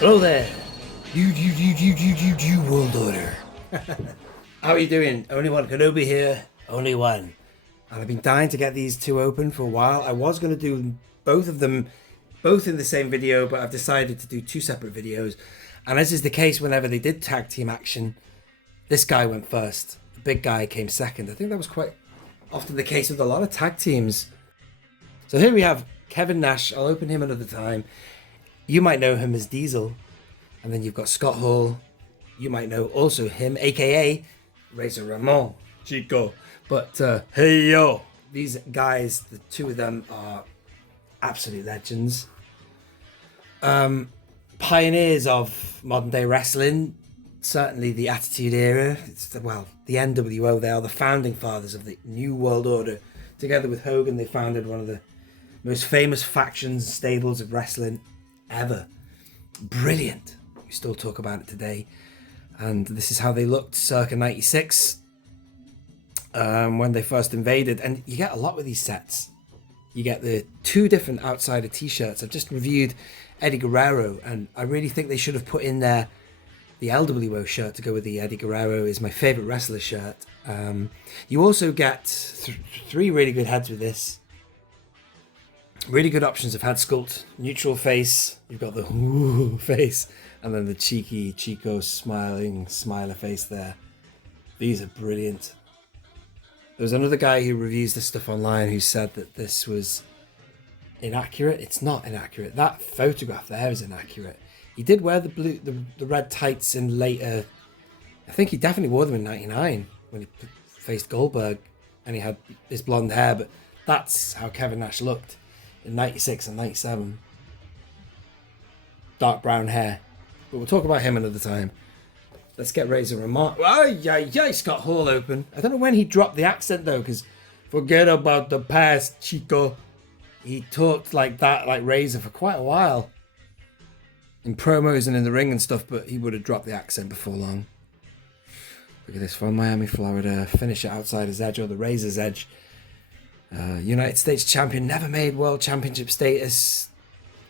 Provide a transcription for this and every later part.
Hello there, you world order. How are you doing? Only One Kenobi here, only one. And I've been dying to get these two open for a while. I was going to do both of them, both in the same video, but I've decided to do two separate videos. And as is the case whenever they did tag team action, this guy went first. The big guy came second. I think that was quite often the case with a lot of tag teams. So here we have Kevin Nash. I'll open him another time. You might know him as Diesel. And then you've got Scott Hall. You might know also him, aka Razor Ramon. Chico. But hey yo, these guys, the two of them are absolute legends. Pioneers of modern day wrestling. Certainly the Attitude Era. The nWo, they are the founding fathers of the New World Order. Together with Hogan, they founded one of the most famous factions and stables of wrestling ever. Brilliant. We still talk about it today. And this is how they looked circa 96 when they first invaded. And you get a lot with these sets. You get the two different outsider t-shirts. I've just reviewed Eddie Guerrero, and I really think they should have put in there the LWO shirt to go with the Eddie Guerrero is my favorite wrestler shirt. You also get three really good heads with this. Really good options of head sculpt. Neutral face. You've got the ooh face. And then the cheeky Chico smiler face there. These are brilliant. There was another guy who reviews this stuff online who said that this was inaccurate. It's not inaccurate. That photograph there is inaccurate. He did wear the red tights in later. I think he definitely wore them in '99 when he faced Goldberg and he had his blonde hair. But that's how Kevin Nash looked in '96 and '97. Dark brown hair. But we'll talk about him another time. Let's get Razor Ramon. Oh, yeah, Scott Hall open. I don't know when he dropped the accent though, because forget about the past, Chico. He talked like that, like Razor, for quite a while. In promos and in the ring and stuff, but he would have dropped the accent before long. Look at this, from Miami, Florida. Finisher Outsider's Edge, or the Razor's Edge. United States champion, never made world championship status.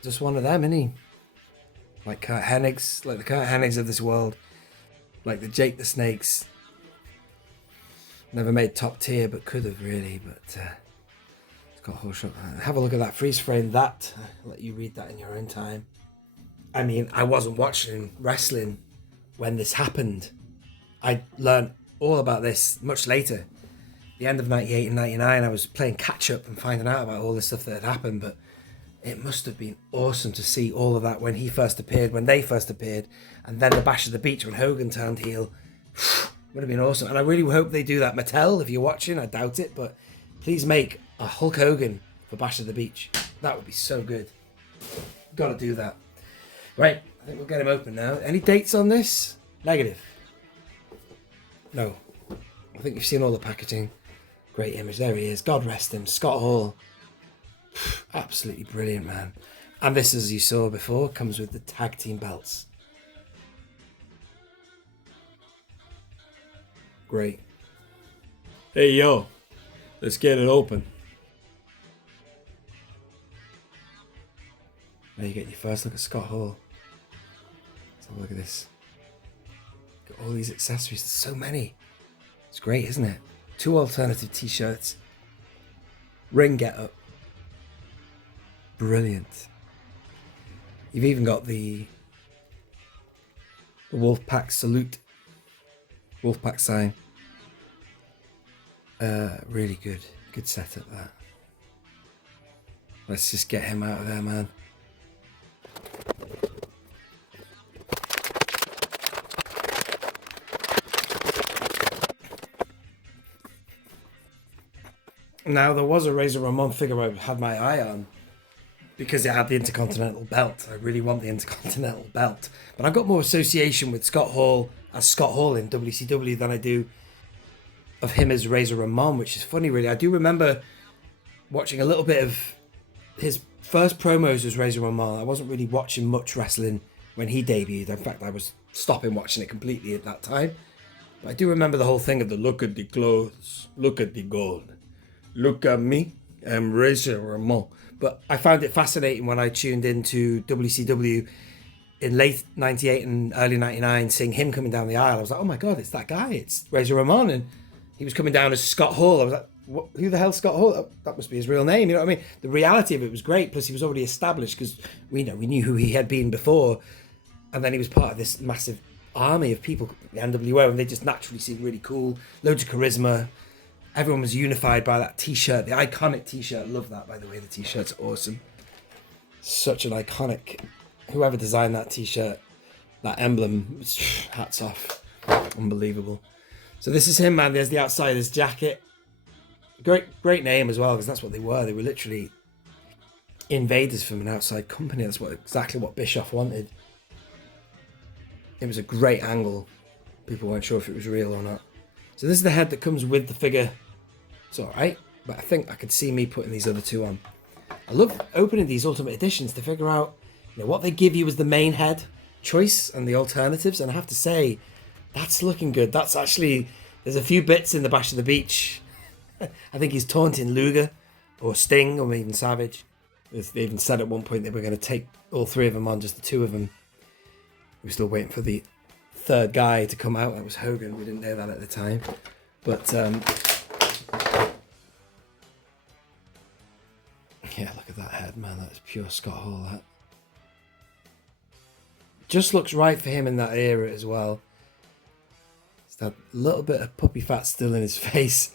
Just one of them, isn't he? Like Kurt Hennig's, like the Kurt Hennigs of this world. Like the Jake the Snakes. Never made top tier, but could have really. But it's got a whole shot. Have a look at that freeze frame. That I'll let you read that in your own time. I mean, I wasn't watching wrestling when this happened. I learned all about this much later. The end of 98 and 99, I was playing catch up and finding out about all the stuff that had happened, but it must have been awesome to see all of that when he first appeared, when they first appeared, and then the Bash of the Beach when Hogan turned heel. Would have been awesome. And I really hope they do that. Mattel, if you're watching, I doubt it, but please make a Hulk Hogan for Bash of the Beach. That would be so good. Gotta do that. Right, I think we'll get him open now. Any dates on this? Negative. No. I think you've seen all the packaging. Great image. There he is. God rest him. Scott Hall. Absolutely brilliant, man. And this, as you saw before, comes with the tag team belts. Great. Hey, yo. Let's get it open. There you get your first look at Scott Hall. Let's have a look at this. Got all these accessories. There's so many. It's great, isn't it? Two alternative t-shirts. Ring get-up. Brilliant. You've even got the Wolfpack salute. Wolfpack sign. Really good. Good setup, that. Let's just get him out of there, man. Now, there was a Razor Ramon figure I had my eye on because it had the Intercontinental belt. I really want the Intercontinental belt. But I've got more association with Scott Hall as Scott Hall in WCW than I do of him as Razor Ramon, which is funny, really. I do remember watching a little bit of his first promos as Razor Ramon. I wasn't really watching much wrestling when he debuted. In fact, I was stopping watching it completely at that time. But I do remember the whole thing of the look at the clothes, look at the gold. Look at me, I'm Razor Ramon. But I found it fascinating when I tuned into WCW in late 98 and early 99, seeing him coming down the aisle, I was like, oh my God, it's that guy. It's Razor Ramon. And he was coming down as Scott Hall. I was like, who the hell's Scott Hall? That must be his real name. You know what I mean? The reality of it was great. Plus, he was already established because we knew who he had been before. And then he was part of this massive army of people, the nWo, and they just naturally seemed really cool. Loads of charisma. Everyone was unified by that t-shirt, the iconic t-shirt. Love that, by the way. The t-shirt's awesome. Such an iconic. Whoever designed that t-shirt, that emblem, hats off. Unbelievable. So this is him, man. There's the Outsiders jacket. Great name as well, because that's what they were. They were literally invaders from an outside company. That's exactly what Bischoff wanted. It was a great angle. People weren't sure if it was real or not. So this is the head that comes with the figure. It's all right, but I think I could see me putting these other two on. I love opening these Ultimate Editions to figure out, what they give you as the main head choice and the alternatives. And I have to say, that's looking good. That's actually, there's a few bits in the Bash of the Beach. I think he's taunting Luger or Sting or even Savage. They even said at one point they were going to take all three of them on, just the two of them. We were still waiting for the third guy to come out. That was Hogan. We didn't know that at the time. But, yeah, look at that head, man. That's pure Scott Hall, that. Just looks right for him in that era as well. He's that little bit of puppy fat still in his face.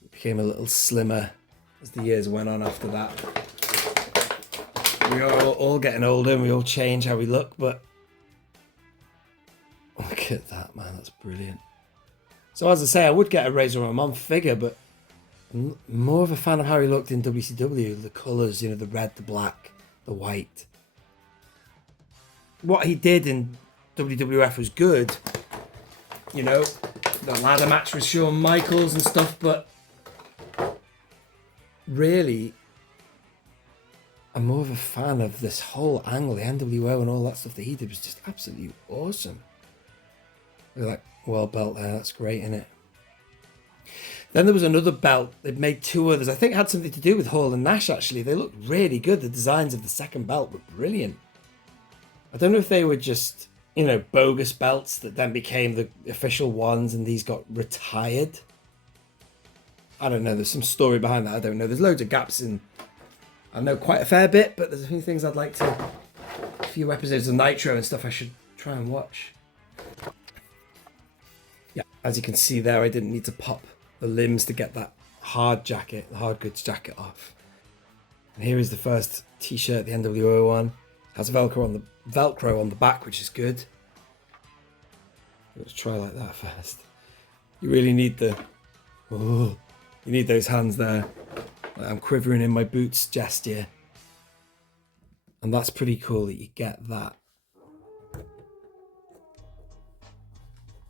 He became a little slimmer as the years went on after that. We are all getting older and we all change how we look, but look at that, man. That's brilliant. So as I say, I would get a Razor Ramon figure, but I'm more of a fan of how he looked in WCW. The colours, the red, the black, the white. What he did in WWF was good. The ladder match with Shawn Michaels and stuff, but really, I'm more of a fan of this whole angle, the nWo and all that stuff that he did was just absolutely awesome. Look at that world belt there, that's great, isn't it? Then there was another belt. They'd made two others. I think it had something to do with Hall and Nash, actually. They looked really good. The designs of the second belt were brilliant. I don't know if they were just, bogus belts that then became the official ones and these got retired. I don't know. There's some story behind that. I don't know. There's loads of gaps in. I know quite a fair bit, but there's a few things I'd like to. A few episodes of Nitro and stuff I should try and watch. Yeah, as you can see there, I didn't need to pop the limbs to get that hard jacket, the hard goods jacket off. And here is the first t-shirt, the nWo one. It has Velcro on the back, which is good. Let's try like that first. You really need you need those hands there. I'm quivering in my boots gesture. And that's pretty cool that you get that.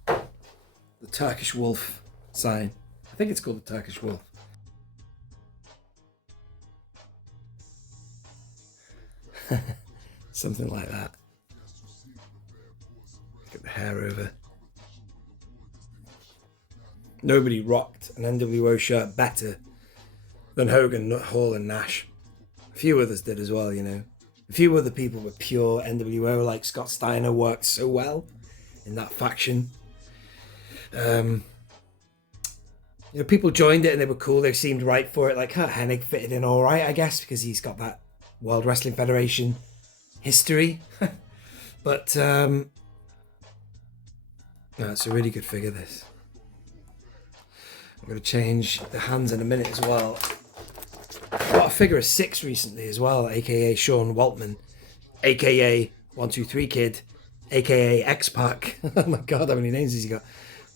The Turkish wolf sign. I think it's called the Turkish wolf. Something like that. Get the hair over. Nobody rocked an nWo shirt better than Hogan, Hall and Nash. A few others did as well, A few other people were pure nWo, like Scott Steiner worked so well in that faction. People joined it and they were cool. They seemed right for it. Like Hennig fitted in all right, I guess, because he's got that World Wrestling Federation history. But no, it's a really good figure, this. I'm going to change the hands in a minute as well. I got a figure of 6 recently as well, aka Sean Waltman, aka 123 Kid, aka X-Pac. Oh my God, how many names has he got?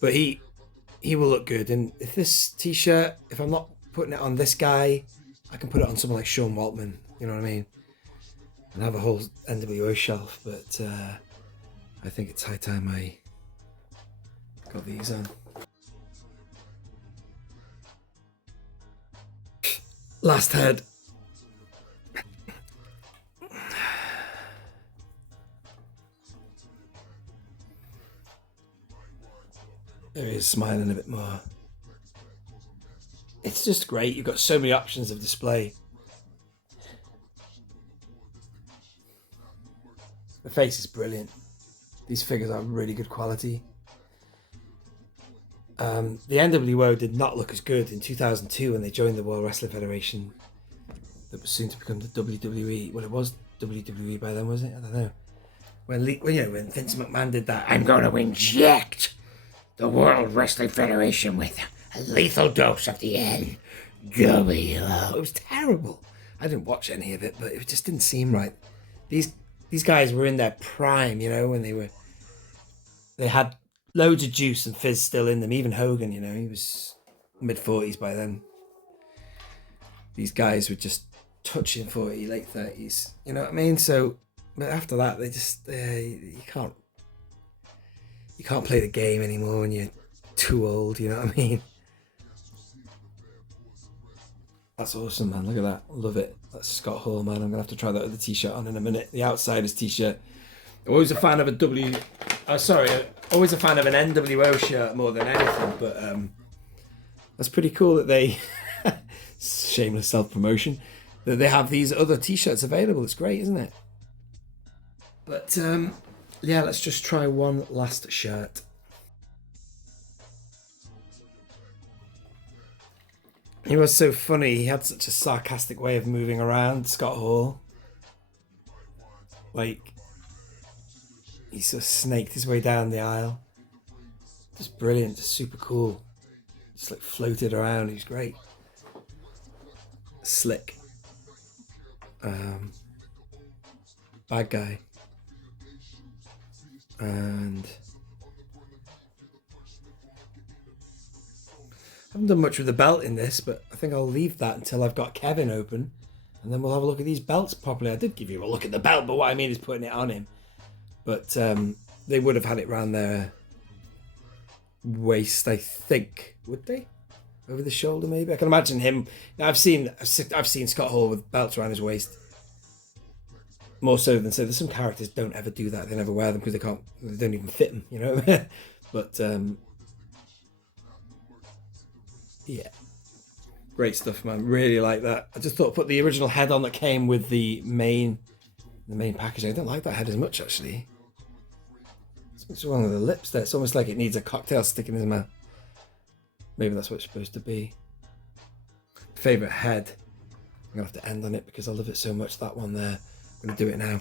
But he will look good. And if this t-shirt, if I'm not putting it on this guy, I can put it on someone like Sean Waltman. You know what I mean? And have a whole nWo shelf. But I think it's high time I got these on. Last head. There he is, smiling a bit more. It's just great. You've got so many options of display. The face is brilliant. These figures are really good quality. The nWo did not look as good in 2002 when they joined the World Wrestling Federation. That was soon to become the WWE. Well, it was WWE by then, was it? I don't know. When Vince McMahon did that, I'm going to inject the World Wrestling Federation with a lethal dose of the nWo. It was terrible. I didn't watch any of it, but it just didn't seem right. These guys were in their prime, when they had loads of juice and fizz still in them. Even Hogan, he was mid-40s by then. These guys were just touching 40, late 30s. You know what I mean? So, but after that, they just you can't play the game anymore when you're too old. You know what I mean? That's awesome, man. Look at that. Love it. That's Scott Hall, man. I'm going to have to try that other t-shirt on in a minute. The Outsiders t-shirt. Always a fan of always a fan of an nWo shirt more than anything. But that's pretty cool that they, shameless self-promotion, that they have these other t-shirts available. It's great, isn't it? But yeah, let's just try one last shirt. He was so funny. He had such a sarcastic way of moving around, Scott Hall. Like, he sort of snaked his way down the aisle. Just brilliant, just super cool. Just like floated around. He was great. Slick. Bad guy. And I haven't done much with the belt in this, but I think I'll leave that until I've got Kevin open, and then we'll have a look at these belts properly. I did give you a look at the belt, but what I mean is putting it on him. But they would have had it around their waist, I think. Would they? Over the shoulder, maybe? I can imagine him. Now, I've seen Scott Hall with belts around his waist. More so than so. There's some characters don't ever do that. They never wear them because they don't even fit them, But yeah, great stuff, man. Really like that. I just thought I'd put the original head on that came with the main packaging. I don't like that head as much, actually. What's wrong with the lips there? It's almost like it needs a cocktail stick in his mouth. Maybe that's what it's supposed to be. Favorite head. I'm gonna have to end on it because I love it so much. That one there. I'm gonna do it now.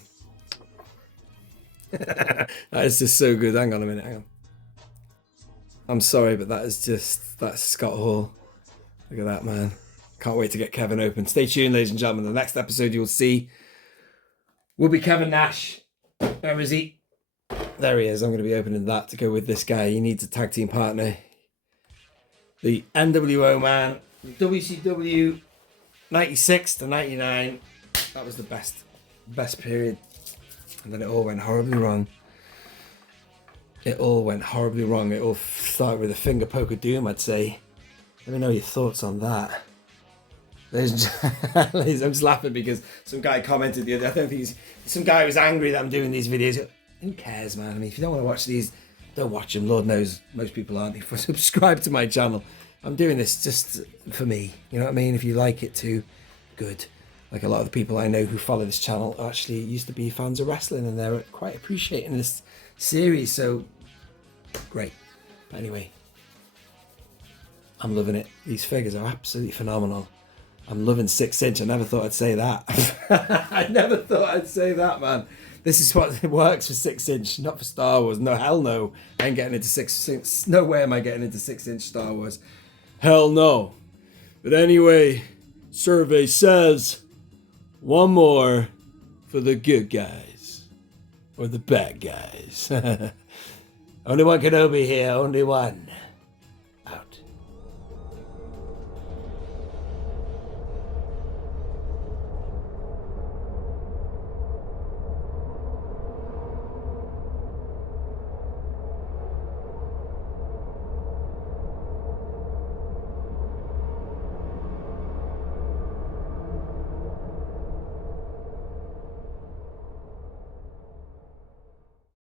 That is just so good. Hang on a minute. Hang on. I'm sorry, but that's Scott Hall. Look at that, man. Can't wait to get Kevin open. Stay tuned, ladies and gentlemen. The next episode you'll see will be Kevin Nash. Where is he? There he is. I'm going to be opening that to go with this guy. He needs a tag team partner. The nWo man. WCW 96 to 99. That was the best period. And then it all went horribly wrong. It all started with a finger poke of doom, I'd say. Let me know your thoughts on that. Ladies, I'm just laughing because some guy commented the other day. I don't think some guy was angry that I'm doing these videos. Who cares, man? I mean, if you don't want to watch these, don't watch them. Lord knows most people aren't. If you subscribe to my channel, I'm doing this just for me. You know what I mean? If you like it too, good. Like a lot of the people I know who follow this channel actually used to be fans of wrestling, and they're quite appreciating this series. So great. But anyway, I'm loving it. These figures are absolutely phenomenal. I'm loving 6-inch. I never thought I'd say that. I never thought I'd say that, man. This is what works for 6-inch, not for Star Wars. No, hell no. I ain't getting into 6-inch. No way am I getting into 6-inch Star Wars. Hell no. But anyway, survey says one more for the good guys. Or the bad guys. Only one Kenobi here, only one.